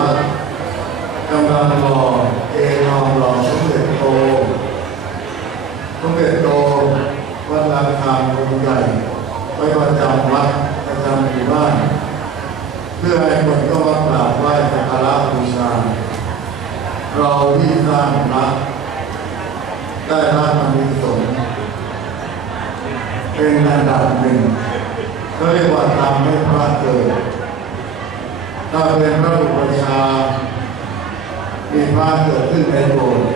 วัดกำลังรอเอทองหล่อสมเด็จโตวัดลานคามองค์ใหญ่ไว้ประจำวัดประจำหมู่บ้านเพื่อให้คนก็มากราบไหว้สักการะบูชาเราที่สร้างพระได้รับอานิสงส์เป็นอันดับหนึ่งก็เรียกว่าทำให้พระเกิดถ้าเป็นพระอุปชามีพระเกิดขึ้นในโบสถ์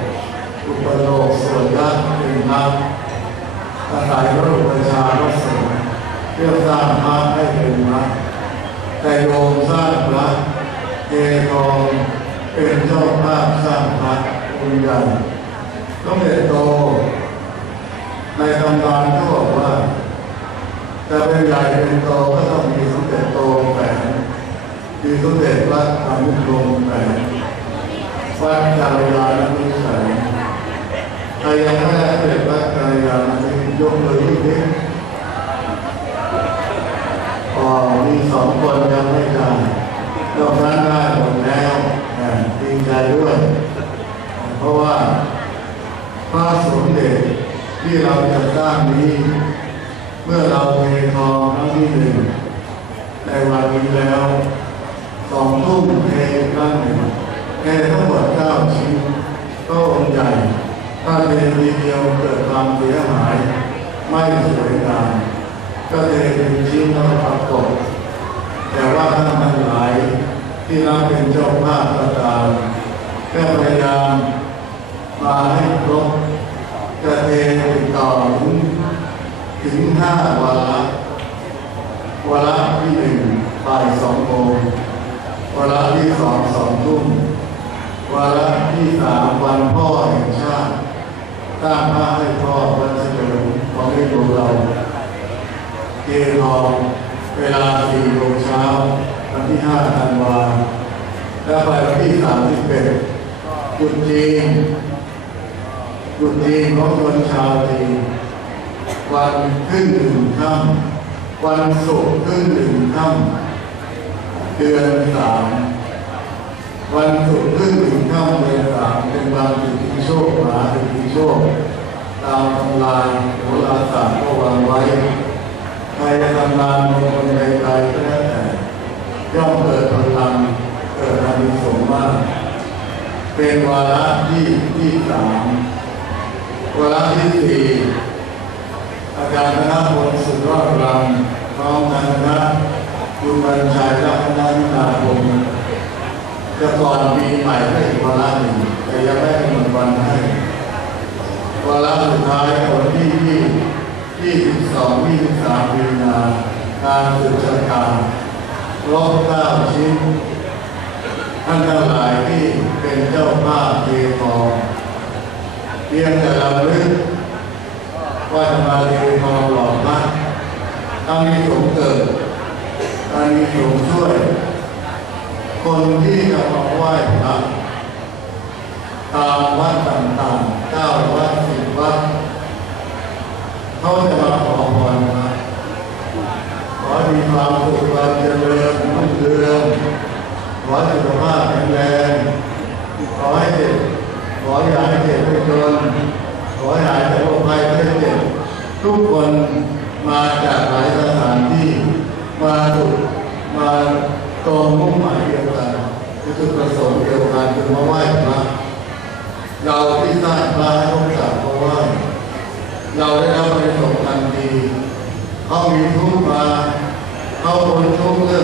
อุปโลกส่วนยักษ์เป็นพระอาศัยพระอุปชารักษาเพื่อสร้างพระให้เป็นพระแต่โยมสร้างพระเอทองเป็นเจ้าภาพสร้างพระองค์ใหญ่สมเด็จโตในตำนานเขาบอกว่าจะเป็นใหญ่เป็นโตก็ต้องมีสมเด็จโตแฝงมีสมเด็จวัดอนุโลมแฝงวัดกาลยาณมิตรแฝงใครยังไม่ได้เป็นวัดกาลยาณมิตรยกมือขึ้นนิดมีสองคนยังไม่ได้นอกนั้นได้หมดแล้วดีใจด้วยเพราะว่าพระสมเด็จที่เราจะสร้างนี้เมื่อเราเททองครั้งที่หนึ่งในวันนี้แล้ว2 ทุ่มเทครั้งหนึ่งเททั้งหมด9 ชิ้นก็องค์ใหญ่ถ้าเททีเดียวเกิดความเสียหายไม่สวยงามก็เทเป็นชิ้นแล้วประกอบแต่ว่าท่านทั้งหลายที่รับเป็นเจ้าภาพประธานก็พยายามมาให้ครบจะเทติดต่อถึง5 วาระที่1 บ่าย 2 โมงวาระที่2 2 ทุ่มวาระที่3 วันพ่อแห่งชาติสร้างพระให้พ่อวันเฉลิมของในตัวเราเกทองเวลา4 โมงเช้าวันที่5 ธันวาคมและไปวันที่31จุดจีนของชนชาวจีนวันขึ้น1 ค่ำวันศุกร์ขึ้น1 ค่ำเดือน3วันศุกร์ขึ้น1 ค่ำเดือน3เป็นวันสิทธิโชคมหาสิทธิโชคตามตำราโหราศาสตร์ก็วางไว้ใครจะทำงานบางคนใดๆก็แล้วแต่ย่อมเกิดพลังเกิดอานิสงส์มากเป็นวาระที่3วาระที่4อาจารย์คณะพลสุดยอดรำพร้อมคณะคุณบรรชัยและคณะนินาพงศ์จะก่อนปีใหม่ได้วาระหนึ่งแต่ยังไม่กำหนดวันให้วาระสุดท้ายวันที่22 23 มีนาการสืบชะตาครบ9 ชิ้นท่านทั้งหลายที่เป็นเจ้าภาพเททองเพียงแต่เราลึกว่าจะมาเททองหล่อพระต้องมีสงเกิดต้องมีสงช่วยคนที่จะมาไหว้พระตามวัดต่างๆ9 วัด10 วัดเขาจะมาขอพรมาขอมีความสุขความเจริญรุ่งเรืองขอสุขภาพแข็งแรงขอให้เจ็บขออย่าให้เจ็บไม่จนขอให้หายจากโรคภัยไข้เจ็บทุกคนมาจากหลายสถานที่มาตรงมุ่งหมายเดียวกันจุดประสงค์เดียวกันคือมาไหว้พระเราที่สร้างพระให้พระเจ้าเพราะว่าเราได้รับประสบการณ์ดีเขามีทุกข์มาเขาพ้นทุกข์เรื่อง